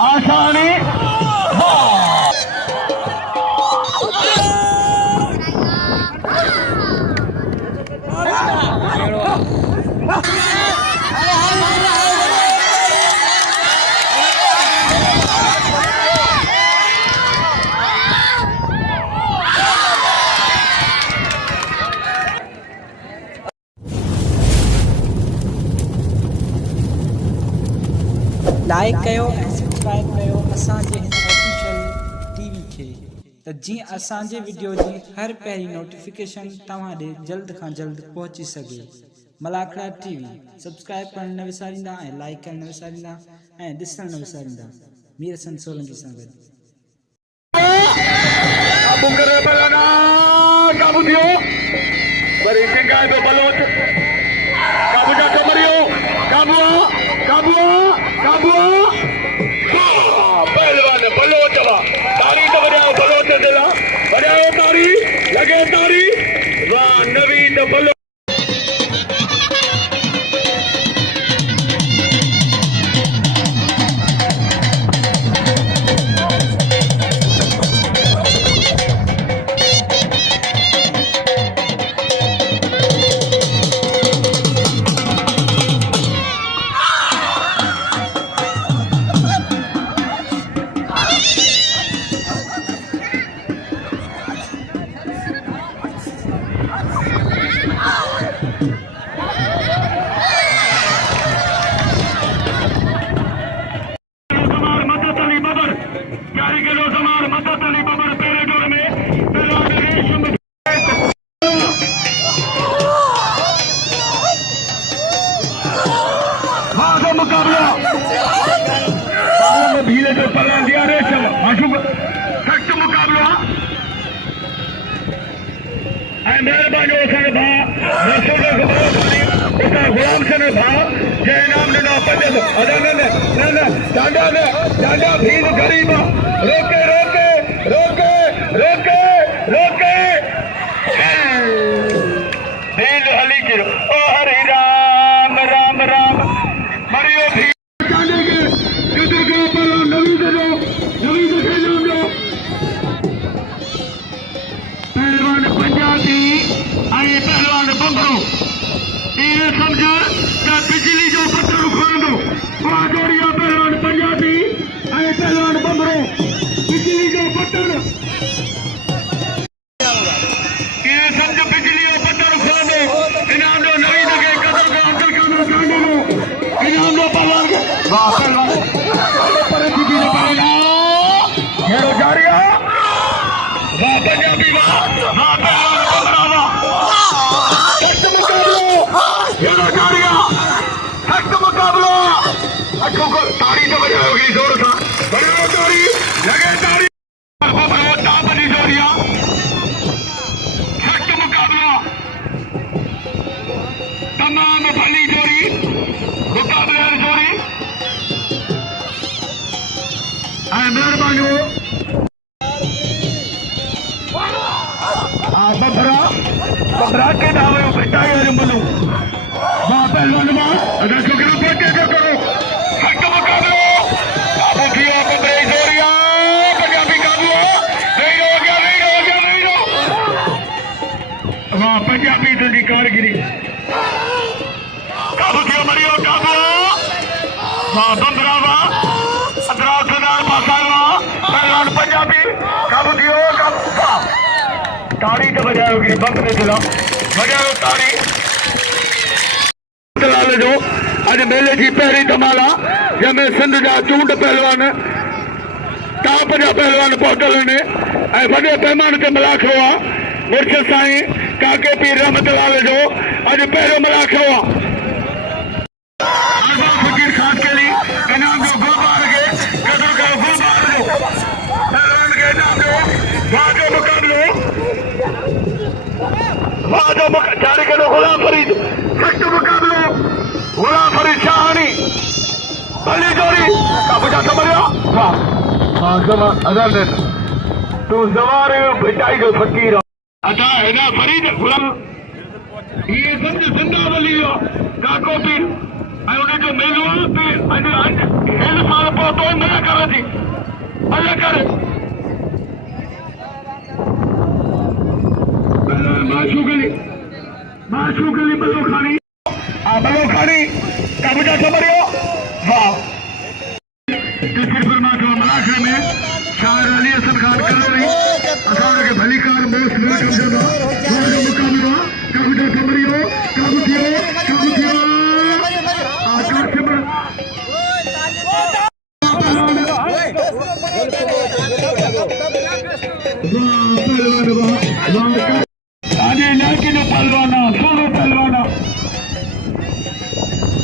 आसानी लाइक कयो ऐं सब्सक्राइब कयो असांजे हिन ऑफिशियल टीवी खे त जीअं असांजे वीडियो जी हर पहिरीं नोटिफिकेशन तव्हां ॾे जल्द खां जल्द पहुची सघे। मलाखड़ा टीवी सब्सक्राइब करण न विसारींदा ऐं लाइक करण न विसारींदा ऐं ॾिसण न विसारींदा। मीर हसन सोलंकी सां गॾु काबू करे पलाना काबू थियो वरी टिंगाए तो बलोच काबू जा कमरियो काबू काबू काबू पहलवान बलोच वा तारी तो बजाओ बलोच दिला बजाओ तारी लगे तारी वाह नवीद बलोच भीले जो पलान दिया रेशम माशूक सख्त मुकाबला ऐं मेहरबानी सन भा रसूल उसा गुलाम सन भा जे इनाम ॾिनो पंज अदा न डांडा भील गरीब रोके रोके रोके रोके रोके भील हली गिरो ओ हरि राम राम राम मरियो भी पहलवान पंजाबी ऐं पहलवान बंगड़ो इहे सम्झ त बिजली जो पत्थर उखड़ंदो उहा जोड़ी आहे पहलवान पंजाबी ऐं पहलवान बंगड़ो बिजली जो पत्थर इहे सम्झ बिजली जो पत्थर उखड़ंदो इनाम जो नवीद खे कदर खां अंदर कान कांडो इनाम जो पहलवान खे वाह पहलवान पर बिजली जो पहलवान हेड़ो जारी आहे वाह पंजाबी वाह वाह पहलवान बंगड़ा वाह सख्त मुकाबलो हेड़ो जारी आहे सख्त मुकाबलो अखों को ताड़ी तो बजाओगी जोर सां बजाओ ताड़ी लगे ताड़ी बंगड़ो टाप जी जोड़ी आहे सख्त मुकाबलो तमाम भली जोड़ी मुकाबले जोड़ी ऐं महिरबानी बबरा के दावे बेटाई और मलू मां पहलवान मां अगर छोकरा पहुंचे तो करो सख्त मुकाबलो काबू किया बबरे जोरिया पंजाबी काबू नहीं हो गया वाह पंजाबी तुझी कारगिरी काबू किया मरियो काबू वाह बबरा वाह अदरा खदार पासावा पहलवान पंजाबी काबू कियो काबू ताड़ी तो बजाओगी बंद में दिला बजाओ ताड़ी दलाल जो अज मेले की पहली धमाला जंहिंमें सिंध जा चूंड पहलवान टाप जा पहलवान पहुतल ने वॾे पैमाने ते मलाखो आहे मुर्शिद साईं काके पीर रहमतुल्लाह जो अज पहिरियों मलाखो आहे फकीर खास के लिए इनाम जो गुलबार के कदर करो गुलबार जो पहलवान के इनाम जो वाजो मुकाबलो जारी करो गुलाम फरीद सख्त मुकाबलो गुलाम फरीद शाहानी भली जोड़ी काबू जा समरियो वाह जमा अदर ने तू जवार भिटाई जो फकीर अदा हेना फरीद गुलाम ये समझ जिंदा वली काको पीर ऐं उन जो मेलो पीर अॼु हेल साल पहुतो न कर जी अल्लाह कर माशू गली बल्लो खानी का बेटा समरियो वाह क्रिकेट पर माशा मलाखरे में शायर अली हसन खान कर रही असार के भली कार मोस्ट वेलकम जमा जो मुकाबला का बेटा समरियो का बुथियो आकाश में पहलवाना सोनो पहलवाना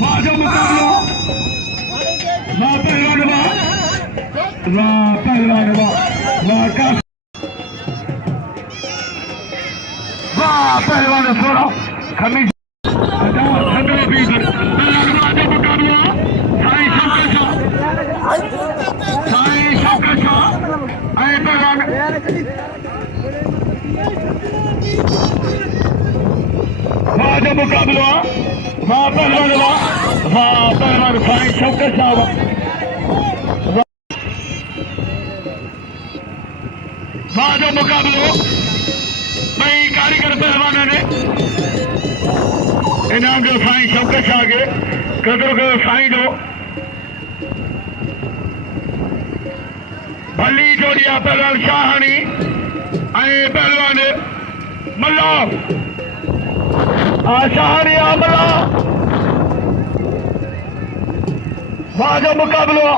वाह मुकाबला वाह पहलवान वाह पहलवान सोना खमीस मुकाबला साई शंकर शाह आए पहलवान वाह मुकाबला वाह पहलवान साई शंकर शाह वाह मुकाबलो भाई कारीगर पहलवाना ने इनाम जो साईं शौकत शाह के कदर करो साईं जो भली जोड़िया पहलवान शाहानी ऐं पहलवान मल्ला शाहानी मल्ला वाह मुकाबलो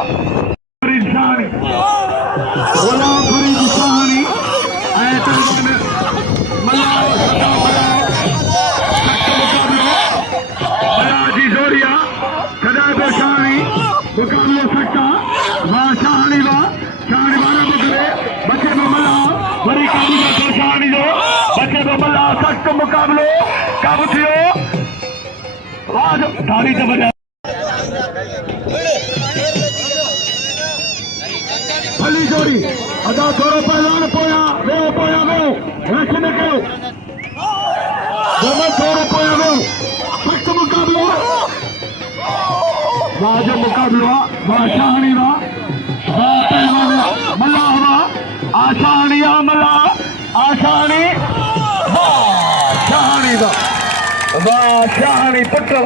मुकाबलो सट्टा वाह शाहानी वाला मुकरे बच्चे में मल्ला वरी काबू का शाहानी जो बच्चे में मल्ला सख्त मुकाबलो काबू थियो वाह धारी तो बजा भली जोड़ी अदा थोरो पहलवान पोया वे रख न कयो थोरो पोया वे सख्त मुकाबलो वाह मुकाबलो वाह शाहानी वाह पहलवान मल्ला आशानी मल्ला आशानी वाह शाहानी पुत्र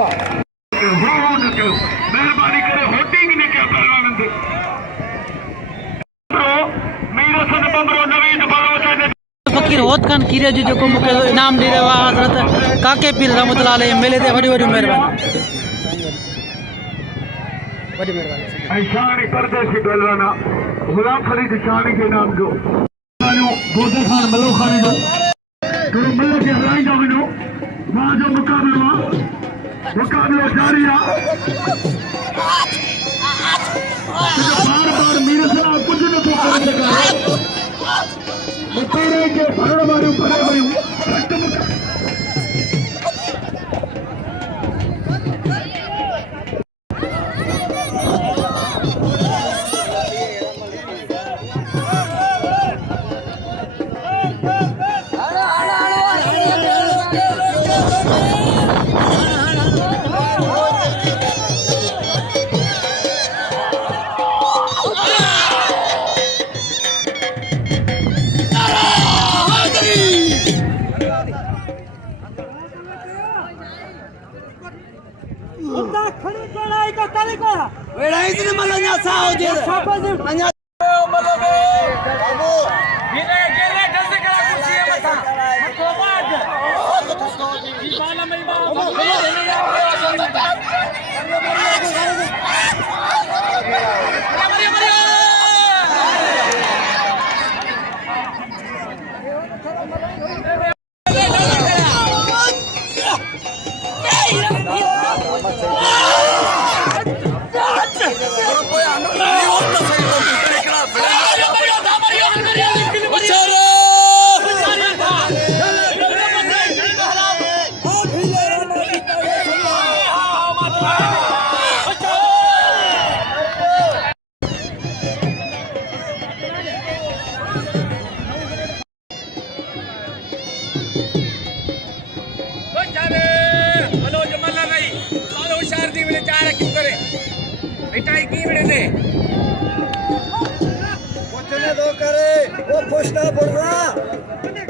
मेहरबानी करे होटिंग ने क्या पहलवान से फकीर होत खान कीरे जो जेको मूंखे इनाम ॾई रहियो आहे हज़रत काके पीर रहमतुल्लाह अलैह मेले ते वॾी वॾी महिरबानी शाहानी परदेसी पहलवाना गुलाम फरीद शाहानी के नाम जो गोदर खान मल्लो खानी जो थोरो मल्ल खे हलाईंदा वञो मां जो मुकाबलो जारी आहे बार बार मीर सां कुझु नथो करे सघां के भरण वारियूं भरे वयूं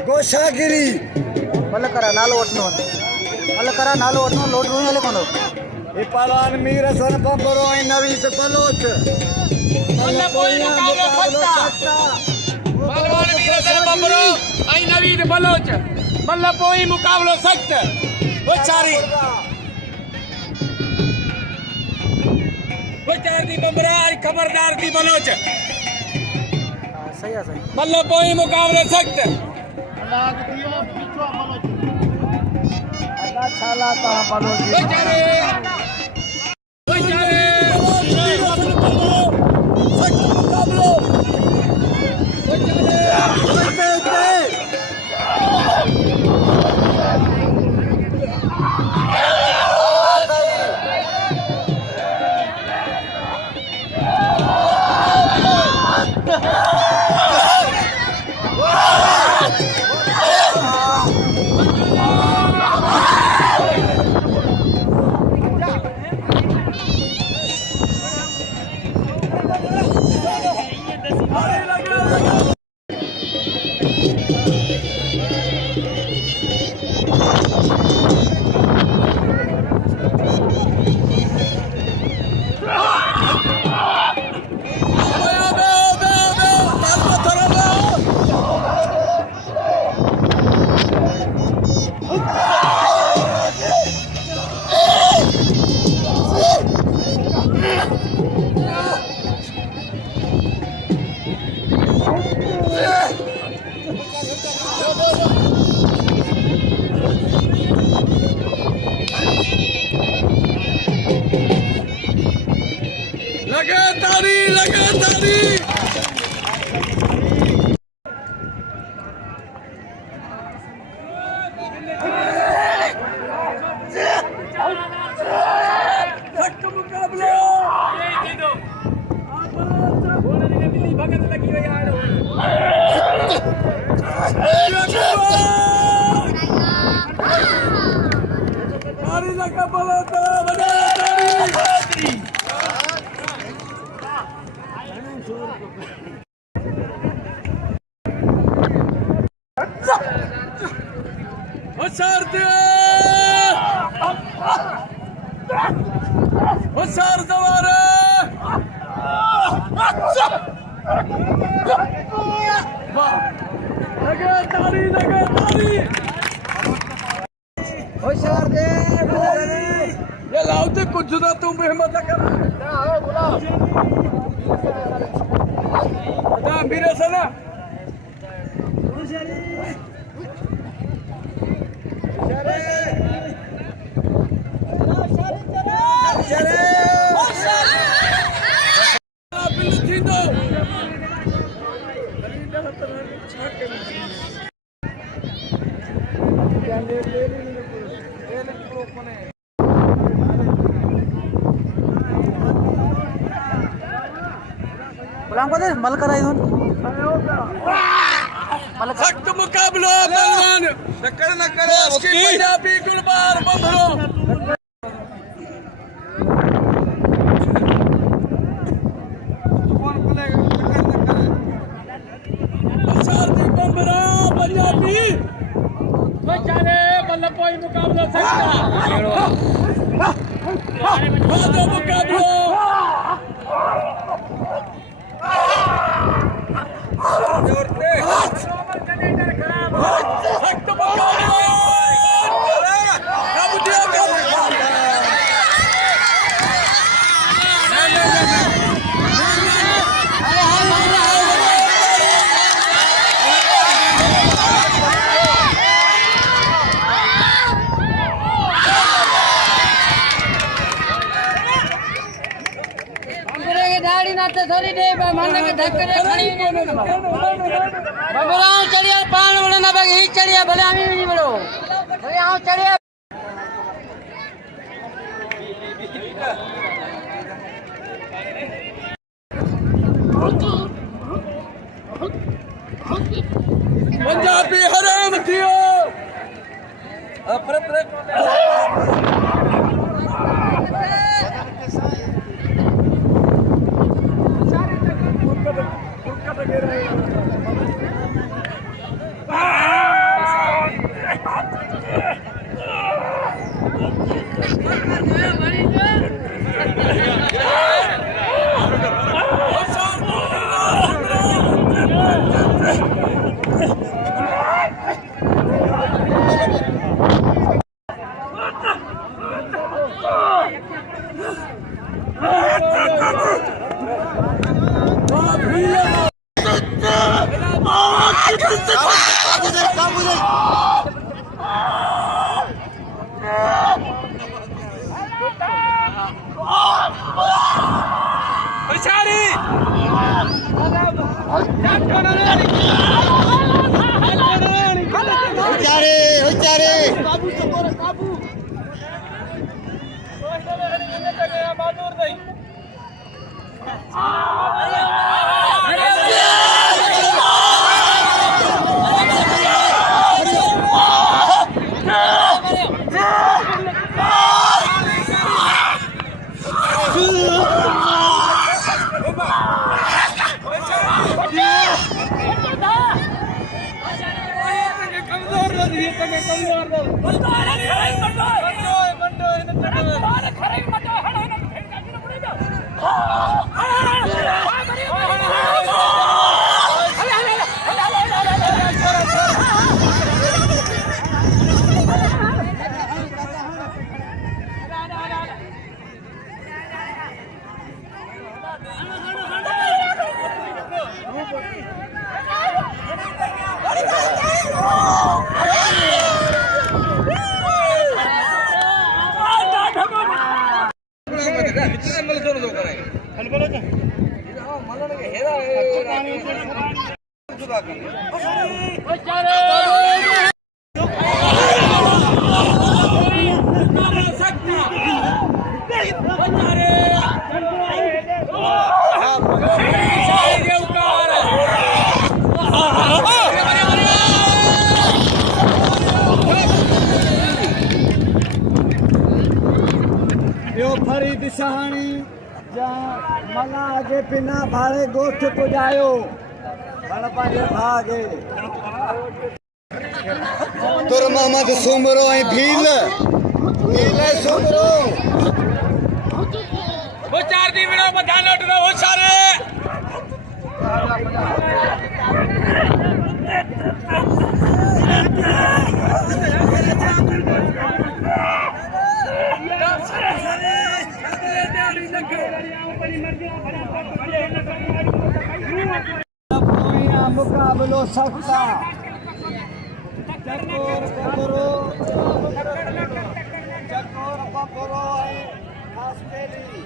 गोशागिरी मल्ल करा नालो वठनो मल्ल करा नालो वठनो लोट रू हले कोनो ये पलान मीर सन पंपरो ऐं नवीद बलोच मल्ल कोई मुकाबलो सख्ता पहलवान वीर सन पंपरो ऐं नवीद बलोच मल्ल कोई मुकाबलो सख्त बेचारी दी बंबरा खबरदार दी बलोच सही है सही मल्ल कोई मुकाबलो सख्त छाला का बलोच बेचारे सख्त मुकाबलो कुछ ना तुम हिम्मत कर मेरे से ना गुलाम को दे मल करा इधर सख्त मुकाबला पहलवान टक्कर न करे उसकी पंजाबी गुलबार बंधरो शादी बंबरा पंजाबी बेचारे बल्ले कोई मुकाबला सख्त मुकाबला थोड़ी दे माने के धक्के खड़ी बबराओ चढ़िया पान बड़े ना बाकी ही चढ़िया भले आमी नहीं बड़ो भले आओ चढ़िया पंजाबी हराम थियो यो फरी दिसाणी जा मला जे पिना भाड़े गोठ पुजायो हण पंहिंजे भागे तुर मोहम्मद सुमरो ऐं भील सुमरो वो 4 दी मिनट में ध्यान रखो होशियारे मुकाबलो सख्ता चकोर बबरो ऐं खासकेली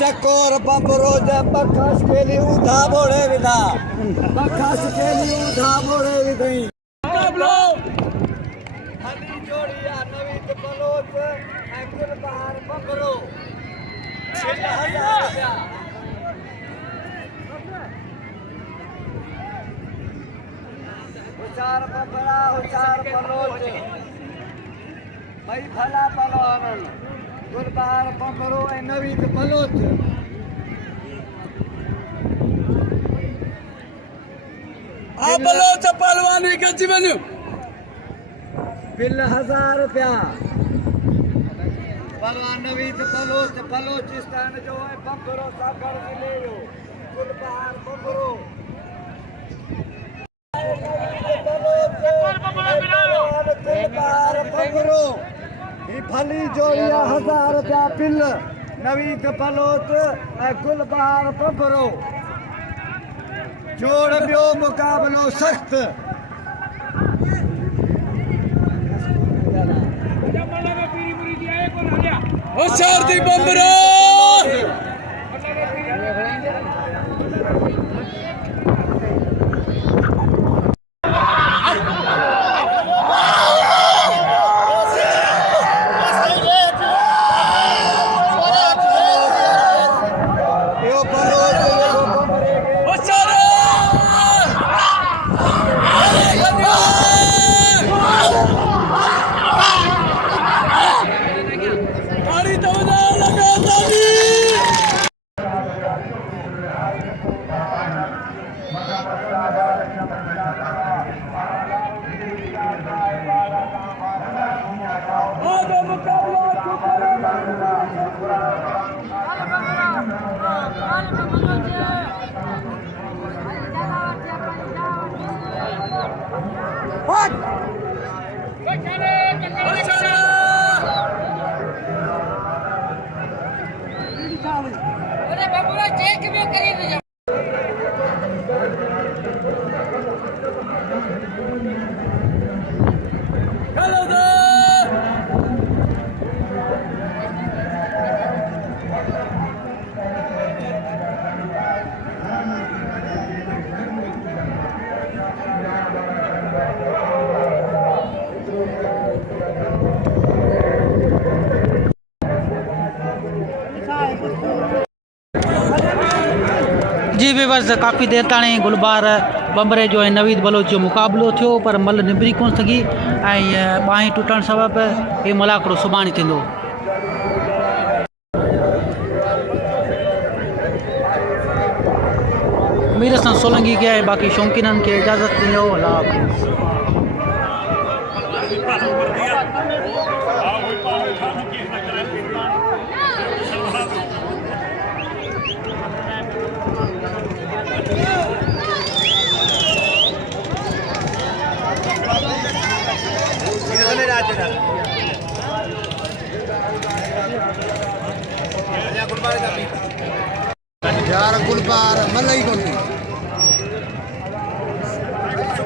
चकोर बबरो जब बखस के लिए उधा बोड़े विधा बखस के लिए उधा बोड़े विधई हनी जोड़िया नवीत बलोच कुल बहार बबरो होशियार बबरा होशियार बलोच भाई भला बलोन गुरबार बबरो ऐं नवीत बलोच बलोच पहलवानी के जीवन बिल 1000 रुपया पहलवान नवीत बलोचिस्तान जो है बबरो सागर जिले जो गुरबार बबरो बबरो फली जोड़िया 1000 रुपया बिल नवीत बलोच ऐं गुलबार बबरो जोड़ ॿियो मुक़ाबिलो सख़्त होशियार दी बबरो अरे बाबूला चेक भी करी दे जी व्यूअर्स, काफ़ी देर ताणी गुलबार बम्बरे जो ऐं नवीद बलोच जो मुक़ाबिलो थियो पर मल निबिरी कोन सघी ऐं बाहीं टुटण सबबि हे मुलाक़ो सुभाणे थींदो। उमीद सां सोलंगी खे ऐं बाक़ी शौक़ीननि खे इजाज़त ॾियो। अल्लाह हाफ़िज़। यार गुलबार मल ही कोन थी।